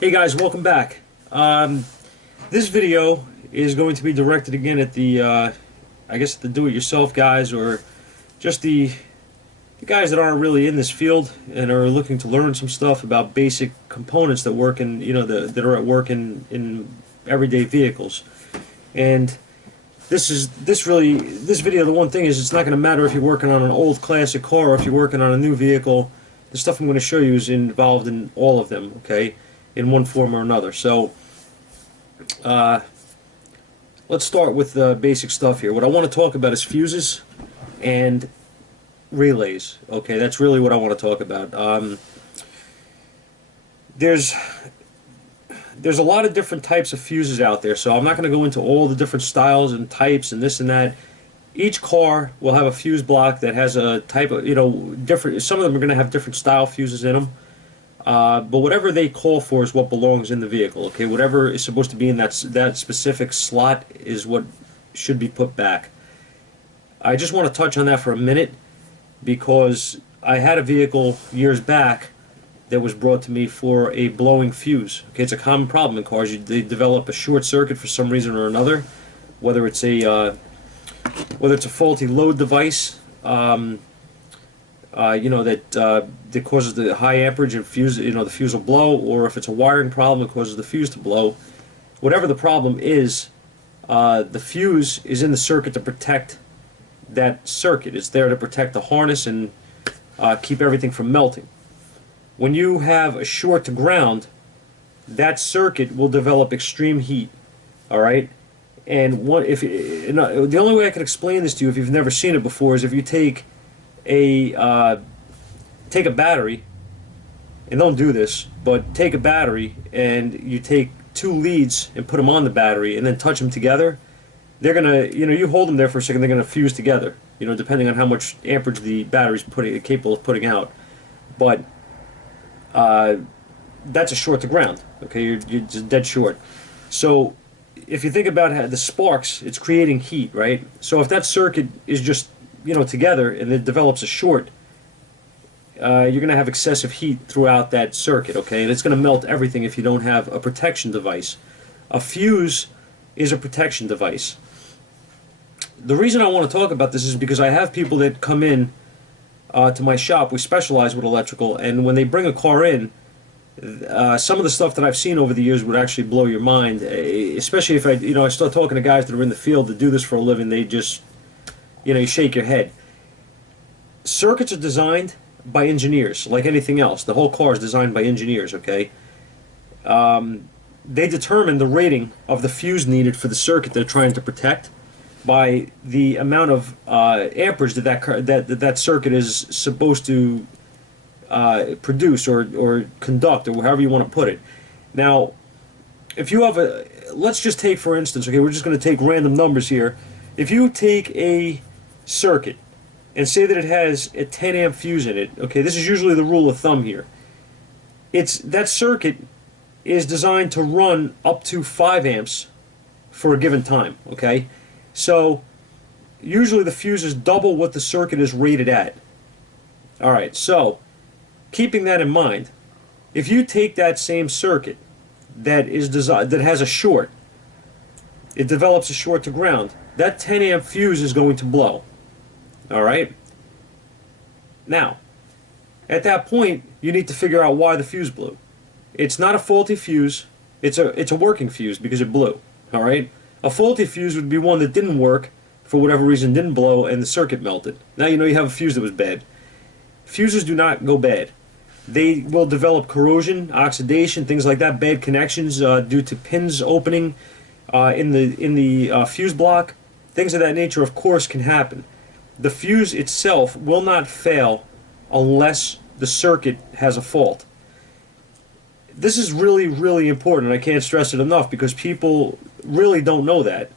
Hey guys, welcome back. This video is going to be directed again at the, I guess, the do-it-yourself guys, or just the guys that aren't really in this field and are looking to learn some stuff about basic components that work in, that are at work in everyday vehicles. And this video. The one thing is, it's not going to matter if you're working on an old classic car or if you're working on a new vehicle. The stuff I'm going to show you is involved in all of them, okay, in one form or another. So let's start with the basic stuff here. What I want to talk about is fuses and relays. Okay, that's really what I want to talk about. There's a lot of different types of fuses out there, so I'm not going to go into all the different styles and types and this and that. Each car will have a fuse block that has a type of, different. Some of them are going to have different style fuses in them. But whatever they call for is what belongs in the vehicle. Okay, whatever is supposed to be in that specific slot is what should be put back. I just want to touch on that for a minute because I had a vehicle years back that was brought to me for a blowing fuse. Okay, it's a common problem in cars. They develop a short circuit for some reason or another, whether it's a faulty load device. That causes the high amperage and fuse, the fuse will blow, or if it's a wiring problem, it causes the fuse to blow. Whatever the problem is, the fuse is in the circuit to protect that circuit. It's there to protect the harness and keep everything from melting. When you have a short to ground, that circuit will develop extreme heat. All right, and the only way I can explain this to you, if you've never seen it before, is if you take a battery, and don't do this, but take a battery and you take two leads and put them on the battery and then touch them together. They're gonna, you hold them there for a second, they're gonna fuse together. Depending on how much amperage the battery's capable of putting out. But that's a short to ground. Okay, you're just dead short. So if you think about the sparks, it's creating heat, right? So if that circuit is just together and it develops a short, you're going to have excessive heat throughout that circuit, okay? And it's going to melt everything if you don't have a protection device. A fuse is a protection device. The reason I want to talk about this is because I have people that come in to my shop. We specialize with electrical, and when they bring a car in, some of the stuff that I've seen over the years would actually blow your mind, especially if I start talking to guys that are in the field that do this for a living. They just, you shake your head. Circuits are designed by engineers, like anything else. The whole car is designed by engineers, okay? They determine the rating of the fuse needed for the circuit they're trying to protect by the amount of amperage that circuit is supposed to produce or conduct, or however you want to put it. Now, if you have let's just take, for instance, okay, we're just going to take random numbers here. If you take a circuit and say that it has a 10 amp fuse in it, okay, this is usually the rule of thumb here. That circuit is designed to run up to 5 amps for a given time, okay? So usually the fuse is double what the circuit is rated at. Alright, so keeping that in mind, if you take that same circuit that has a short, it develops a short to ground, that 10 amp fuse is going to blow. Alright? Now, at that point, you need to figure out why the fuse blew. It's not a faulty fuse, it's a working fuse because it blew. Alright? A faulty fuse would be one that didn't work, for whatever reason didn't blow, and the circuit melted. Now you know you have a fuse that was bad. Fuses do not go bad. They will develop corrosion, oxidation, things like that, bad connections due to pins opening in the fuse block. Things of that nature, of course, can happen. The fuse itself will not fail unless the circuit has a fault. This is really, really important, and I can't stress it enough because people really don't know that.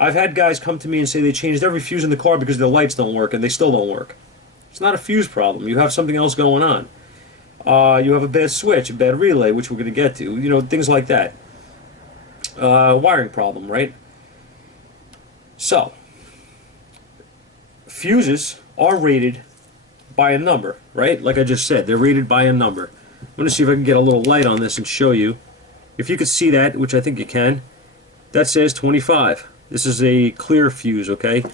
I've had guys come to me and say they changed every fuse in the car because their lights don't work, and they still don't work. It's not a fuse problem. You have something else going on. You have a bad switch, a bad relay, which we're going to get to. Things like that. Wiring problem, right? So, fuses are rated by a number, right? Like I just said, they're rated by a number. going to see if I can get a little light on this and show you. If you could see that, which I think you can, that says 25. This is a clear fuse, okay?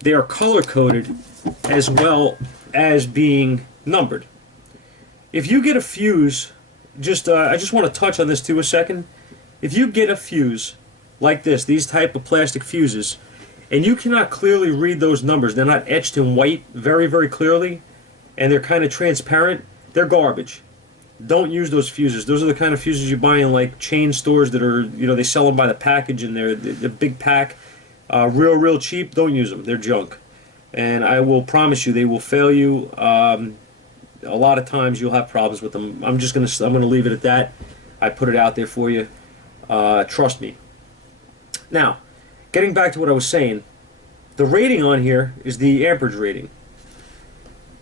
They are color-coded as well as being numbered. If you get a fuse, I just want to touch on this too a second. If you get a fuse like this, these type of plastic fuses, and you cannot clearly read those numbers, they're not etched in white very, very clearly, and they're kind of transparent, they're garbage. Don't use those fuses. Those are the kind of fuses you buy in like chain stores that are, you know, they sell them by the package and they're the big pack, real cheap. Don't use them. They're junk. And I will promise you they will fail you. A lot of times you'll have problems with them. I'm gonna leave it at that. I put it out there for you. Trust me. Now, getting back to what I was saying, the rating on here is the amperage rating.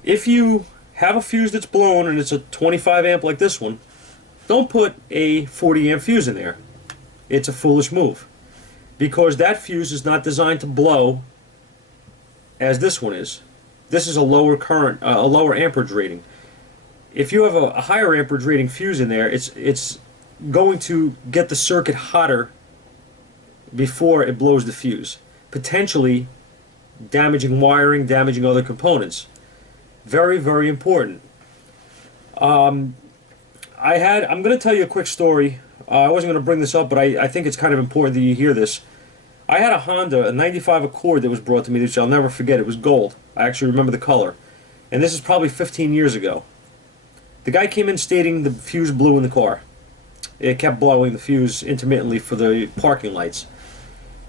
If you have a fuse that's blown and it's a 25 amp like this one, don't put a 40 amp fuse in there. It's a foolish move, because that fuse is not designed to blow as this one is. This is a lower current, a lower amperage rating. If you have a higher amperage rating fuse in there, it's going to get the circuit hotter before it blows the fuse, potentially damaging wiring, damaging other components. Very, very important. I'm going to tell you a quick story. I wasn't going to bring this up, but I think it's kind of important that you hear this. I had a Honda, a 95 Accord that was brought to me that I'll never forget. It was gold. I actually remember the color. And this is probably 15 years ago. The guy came in stating the fuse blew in the car. It kept blowing the fuse intermittently for the parking lights.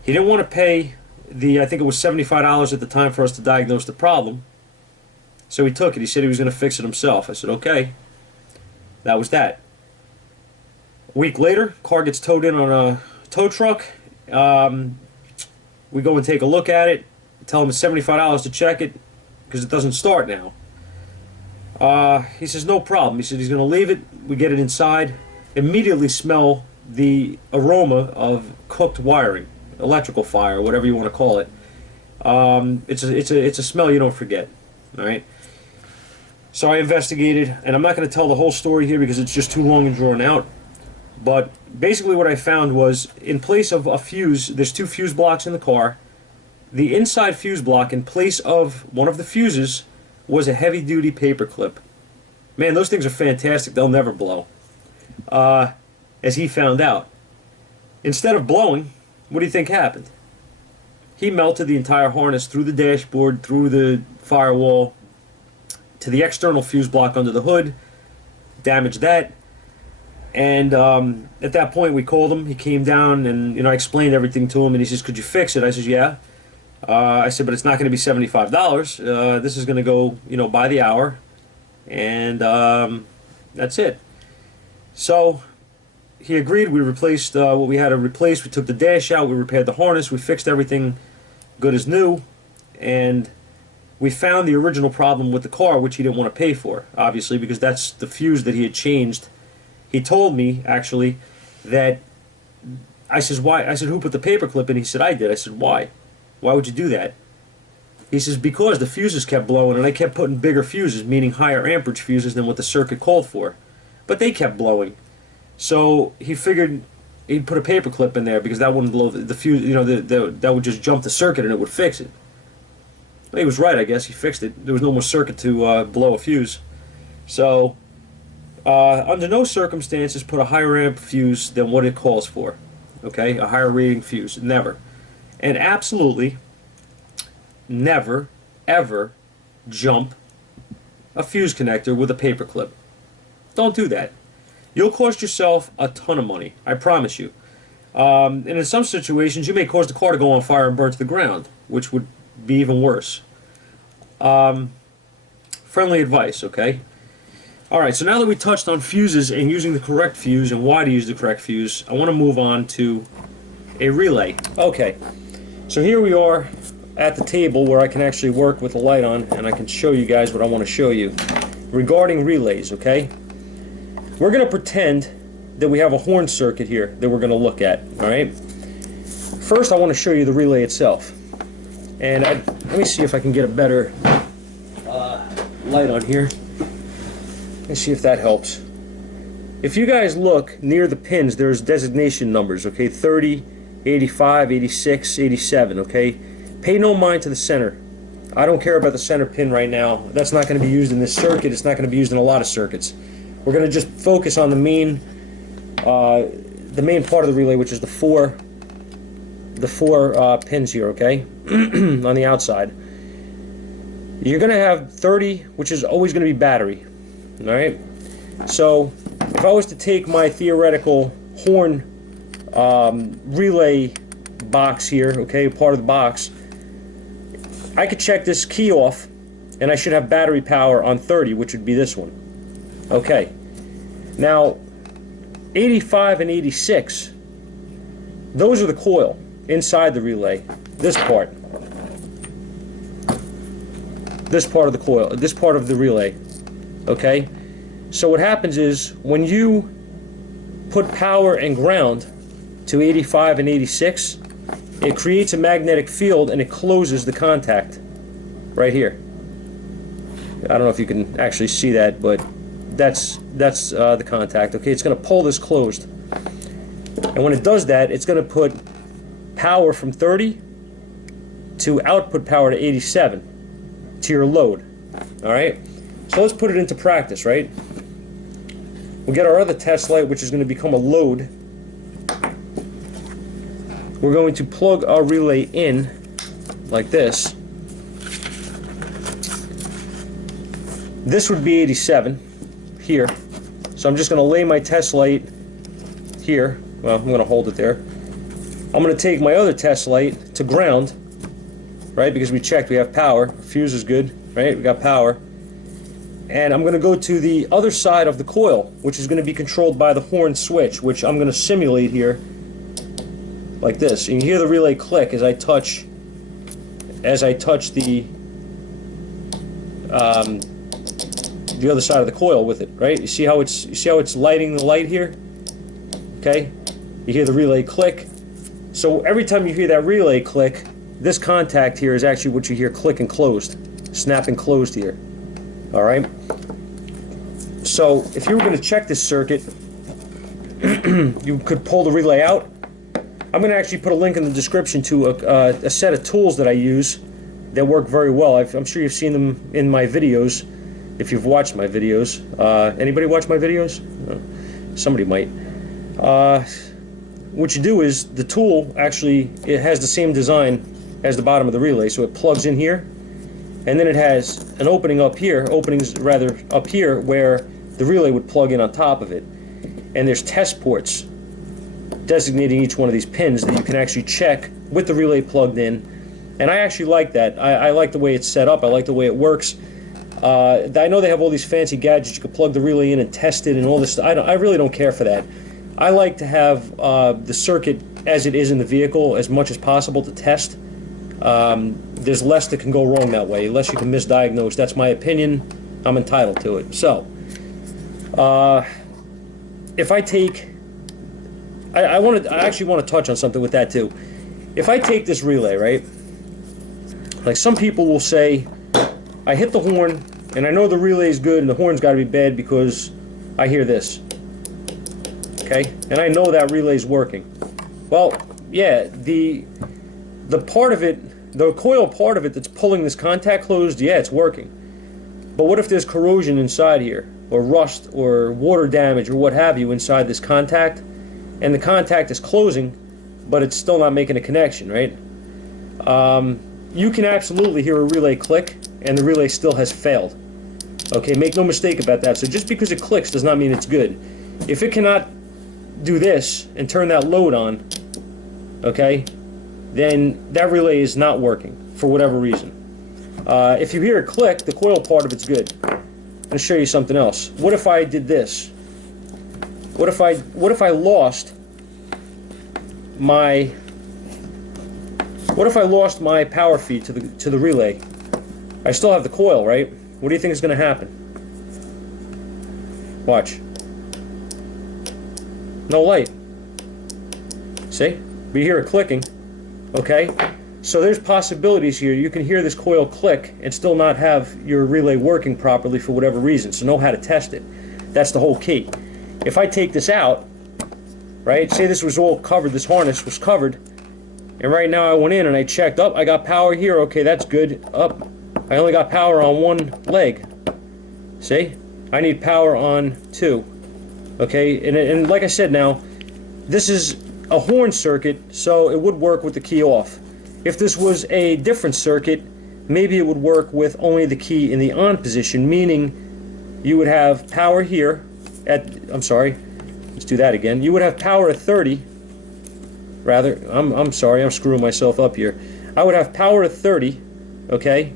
He didn't want to pay I think it was $75 at the time for us to diagnose the problem. So he took it. He said he was going to fix it himself. I said, okay. That was that. A week later, car gets towed in on a tow truck. We go and take a look at it. Tell him it's $75 to check it because it doesn't start now. He says, no problem. He said he's going to leave it. We get it inside. Immediately smell the aroma of cooked wiring, electrical fire, whatever you want to call it. It's a smell you don't forget. All right. So I investigated, and I'm not going to tell the whole story here because it's just too long and drawn out. But basically what I found was, in place of a fuse, there's two fuse blocks in the car. The inside fuse block, in place of one of the fuses, was a heavy-duty paper clip. Man, those things are fantastic. They'll never blow. As he found out. Instead of blowing, what do you think happened? He melted the entire harness through the dashboard, through the firewall, to the external fuse block under the hood, damaged that, and at that point we called him. He came down, and I explained everything to him, and he says, could you fix it? I said, yeah. I said, but it's not going to be $75. This is going to go, by the hour, and that's it. So he agreed. We replaced what we had to replace. We took the dash out, we repaired the harness, we fixed everything good as new, and we found the original problem with the car, which he didn't want to pay for, obviously, because that's the fuse that he had changed. He told me, actually, that I says, why? I said, who put the paper clip in? He said, I did. I said, why? Why would you do that? He says, because the fuses kept blowing, and I kept putting bigger fuses, meaning higher amperage fuses than what the circuit called for. But they kept blowing. So he figured he'd put a paper clip in there because that wouldn't blow the fuse, that would just jump the circuit and it would fix it. Well, he was right, I guess. He fixed it. There was no more circuit to blow a fuse. So, under no circumstances put a higher amp fuse than what it calls for. Okay? A higher rating fuse. Never. And absolutely never, ever jump a fuse connector with a paper clip. Don't do that. You'll cost yourself a ton of money. I promise you. And in some situations, you may cause the car to go on fire and burn to the ground, which would be even worse. Friendly advice, okay? Alright, so now that we touched on fuses and using the correct fuse and why to use the correct fuse, I want to move on to a relay. Okay, so here we are at the table where I can actually work with the light on and I can show you guys what I want to show you regarding relays, okay? We're going to pretend that we have a horn circuit here that we're going to look at, alright? First I want to show you the relay itself. And let me see if I can get a better light on here. Let's see if that helps. If you guys look near the pins, there's designation numbers, okay? 30, 85, 86, 87, okay? Pay no mind to the center. I don't care about the center pin right now. That's not going to be used in this circuit. It's not going to be used in a lot of circuits. We're going to just focus on the main part of the relay, which is the four pins here, okay? On the outside. You're going to have 30, which is always going to be battery, all right? So if I was to take my theoretical horn relay box here, okay, part of the box, I could check this key off and I should have battery power on 30, which would be this one. Okay. Now 85 and 86, those are the coil inside the relay. This part of the coil, this part of the relay. Okay? So what happens is when you put power and ground to 85 and 86, it creates a magnetic field and it closes the contact right here. I don't know if you can actually see that, but that's the contact. Okay, it's going to pull this closed, and when it does that, it's going to put power from 30 to output power to 87 to your load. All right, so let's put it into practice. Right, we'll get our other test light, which is going to become a load. We're going to plug our relay in like this. This would be 87 here. So I'm just going to lay my test light here. Well, I'm going to hold it there. I'm going to take my other test light to ground, right? Because we checked, we have power. Fuse is good, right? We got power. And I'm going to go to the other side of the coil, which is going to be controlled by the horn switch, which I'm going to simulate here. Like this. You can hear the relay click as I touch the other side of the coil with it, right? You see how it's lighting the light here? Okay? You hear the relay click. So every time you hear that relay click, this contact here is actually what you hear clicking closed, snapping closed here. All right? So if you were going to check this circuit, you could pull the relay out. I'm going to actually put a link in the description to a set of tools that I use that work very well. I'm sure you've seen them in my videos, if you've watched my videos. Anybody watch my videos? No. Somebody might. What you do is, the tool actually, it has the same design as the bottom of the relay, so it plugs in here, and then it has an opening up here, openings rather up here, where the relay would plug in on top of it. And there's test ports designating each one of these pins that you can actually check with the relay plugged in, and I actually like that. I like the way it's set up. I like the way it works. I know they have all these fancy gadgets. You can plug the relay in and test it and all this stuff. I really don't care for that. I like to have the circuit as it is in the vehicle as much as possible to test. There's less that can go wrong that way, less you can misdiagnose. That's my opinion. I'm entitled to it. So if I take, I actually want to touch on something with that too. If I take this relay, right, like some people will say, I hit the horn and I know the relay is good and the horn's got to be bad because I hear this, okay, and I know that relay's working. Well, yeah, the part of it, the coil part of it that's pulling this contact closed, yeah, it's working. But what if there's corrosion inside here, or rust, or water damage, or what have you inside this contact, and the contact is closing, but it's still not making a connection, right? You can absolutely hear a relay click, and the relay still has failed. Okay, make no mistake about that. So just because it clicks does not mean it's good. If it cannot do this and turn that load on, okay, then that relay is not working for whatever reason. If you hear it click, the coil part of it's good. I'm going to show you something else. What if I did this? What if I lost my power feed to the relay? I still have the coil, right? What do you think is going to happen? Watch. No light. See? We hear it clicking. Okay? So there's possibilities here. You can hear this coil click and still not have your relay working properly for whatever reason. So know how to test it. That's the whole key. if I take this out, right, say this was all covered, this harness was covered, and right now I went in and I checked, up, I got power here, okay, that's good, up, I only got power on one leg, see, I need power on two, okay, and like I said now, this is a horn circuit, so it would work with the key off. If this was a different circuit, maybe it would work with only the key in the on position, meaning you would have power here at, I'm sorry, let's do that again. You would have power at 30, rather, I'm sorry, I'm screwing myself up here. I would have power at 30, okay,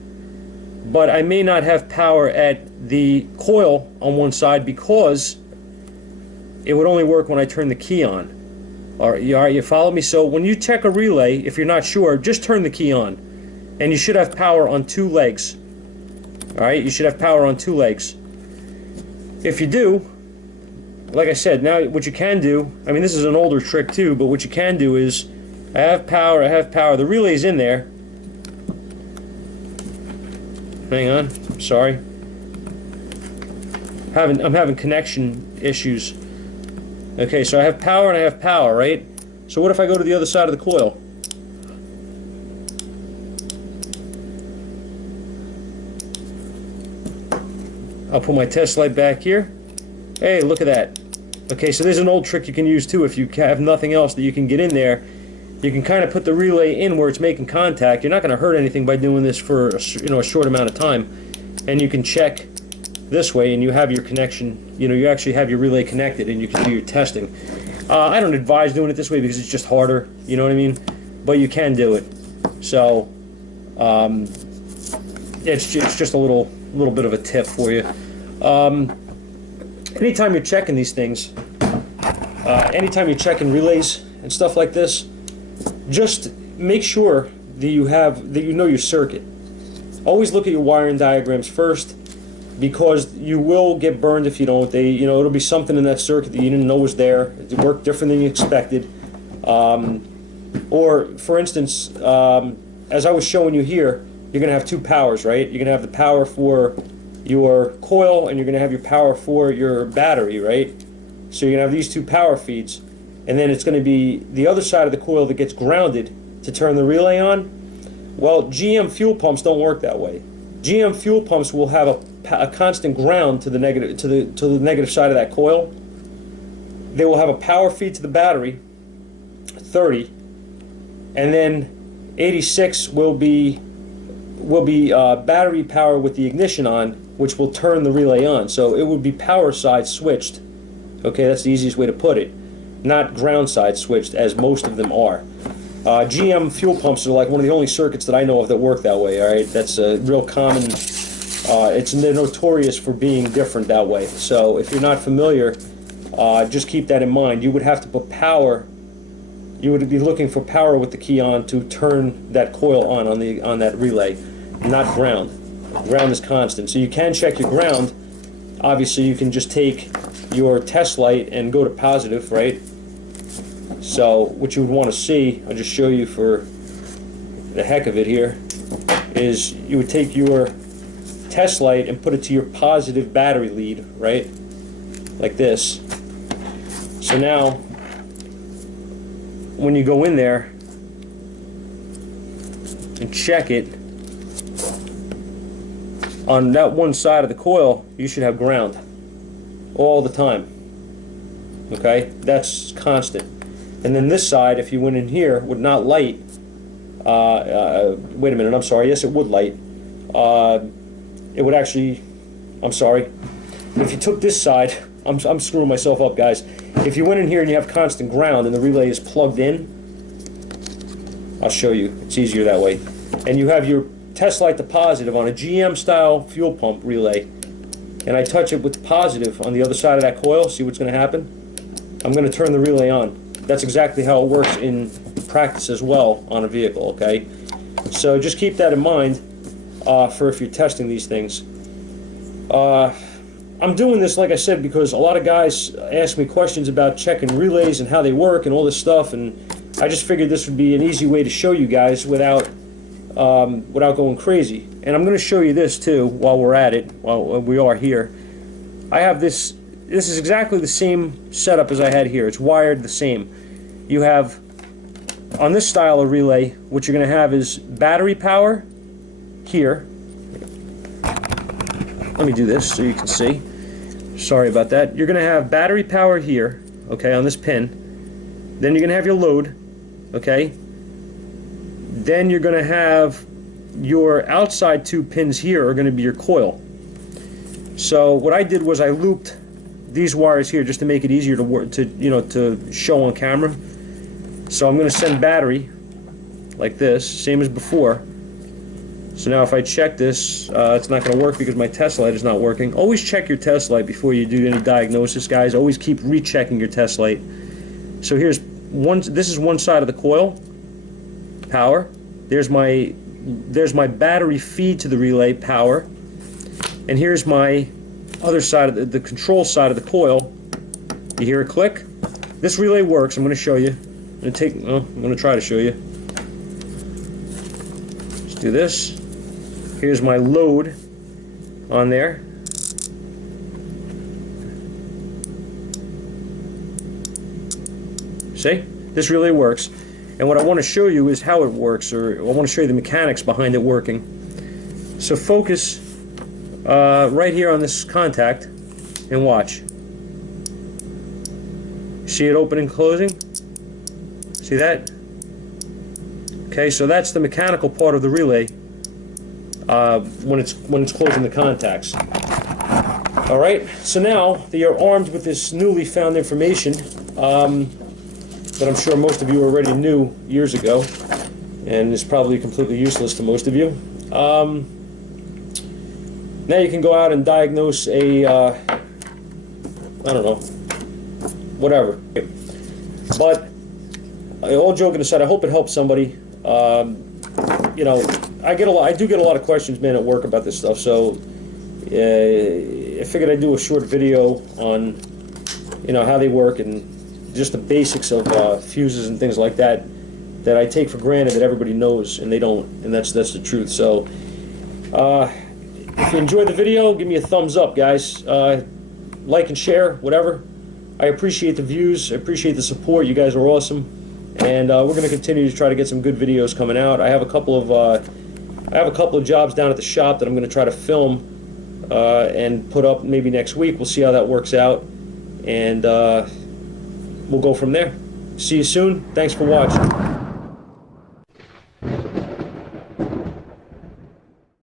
but I may not have power at the coil on one side because it would only work when I turn the key on. All right, you follow me? So when you check a relay, if you're not sure, just turn the key on. And you should have power on two legs. All right, you should have power on two legs. If you do, like I said, now what you can do, I mean this is an older trick too, but what you can do is, I have power, the relay's in there. Hang on, sorry. I'm having connection issues. Okay, so I have power and I have power, right? So what if I go to the other side of the coil? I'll put my test light back here. Hey, look at that. Okay, so there's an old trick you can use too. If you have nothing else that you can get in there, you can kind of put the relay in where it's making contact. You're not going to hurt anything by doing this for a short amount of time. And you can check this way and you have your connection, you actually have your relay connected and you can do your testing. I don't advise doing it this way because it's just harder, you know what I mean? But you can do it. So it's just a little bit of a tip for you. Anytime you're checking these things, anytime you're checking relays and stuff like this, just make sure that you know your circuit. Always look at your wiring diagrams first, because you will get burned if you don't. It'll be something in that circuit that you didn't know was there. It worked different than you expected. Or, for instance, as I was showing you here, you're going to have two powers, right? You're going to have the power for your coil, and you're going to have your power for your battery, right? So you're going to have these two power feeds, and then it's going to be the other side of the coil that gets grounded to turn the relay on. Well, GM fuel pumps don't work that way. GM fuel pumps will have a constant ground to the negative side of that coil. They will have a power feed to the battery, 30, and then 86 will be battery power with the ignition on, which will turn the relay on. So it would be power side switched. Okay, that's the easiest way to put it. Not ground side switched, as most of them are. GM fuel pumps are like one of the only circuits that I know of that work that way. All right, that's a real common. They're notorious for being different that way. So if you're not familiar, just keep that in mind. You would have to put power. You would be looking for power with the key on to turn that coil on that relay, not ground. Ground is constant. So you can check your ground. Obviously, you can just take your test light and go to positive, right? So what you would want to see, I'll just show you for the heck of it here, is you would take your test light and put it to your positive battery lead, right? Like this. So now, when you go in there and check it, on that one side of the coil, you should have ground all the time. Okay? That's constant. And then this side, if you went in here, would not light. Wait a minute, I'm sorry. Yes, it would light. It would actually, I'm sorry. If you took this side, I'm screwing myself up, guys. If you went in here and you have constant ground and the relay is plugged in, I'll show you. It's easier that way. And you have your test light to positive on a GM style fuel pump relay, and I touch it with the positive on the other side of that coil. See what's going to happen? I'm going to turn the relay on. That's exactly how it works in practice as well on a vehicle, okay? So just keep that in mind for if you're testing these things. I'm doing this, like I said, because a lot of guys ask me questions about checking relays and how they work and all this stuff, and I just figured this would be an easy way to show you guys without going crazy. And I'm going to show you this too while we're at it, while we are here. I have this this is exactly the same setup as I had here. It's wired the same. You have, on this style of relay, what you're going to have is battery power here. Let me do this so you can see. Sorry about that. You're going to have battery power here, okay, on this pin. Then you're going to have your load, okay. Then you're going to have your outside two pins here are going to be your coil. So what I did was I looped these wires here just to make it easier to work, to show on camera. So I'm going to send battery like this, same as before. So now if I check this, it's not going to work because my test light is not working. Always check your test light before you do any diagnosis, guys. Always keep rechecking your test light. So here's one. This is one side of the coil. Power. There's my battery feed to the relay, power. And here's my other side of the control side of the coil. You hear a click? This relay works. I'm going to show you. I'm going to try to show you. Let's do this. Here's my load on there. See? This relay works. And what I want to show you is how it works, or I want to show you the mechanics behind it working. So focus right here on this contact and watch. See it opening and closing? See that? Okay, so that's the mechanical part of the relay when it's closing the contacts. All right, so now that you're armed with this newly found information that I'm sure most of you already knew years ago, and is probably completely useless to most of you. Now you can go out and diagnose a, I don't know, whatever. But all joking aside, I hope it helps somebody. You know, I do get a lot of questions, man, at work about this stuff. So I figured I'd do a short video on, you know, how they work and just the basics of fuses and things like that I take for granted that everybody knows, and they don't, and that's the truth. So if you enjoyed the video, give me a thumbs up, guys. Like and share, whatever. I appreciate the views. I appreciate the support. You guys are awesome, and we're going to continue to try to get some good videos coming out. I have a couple of jobs down at the shop that I'm going to try to film and put up maybe next week. We'll see how that works out, and we'll go from there. See you soon. Thanks for watching.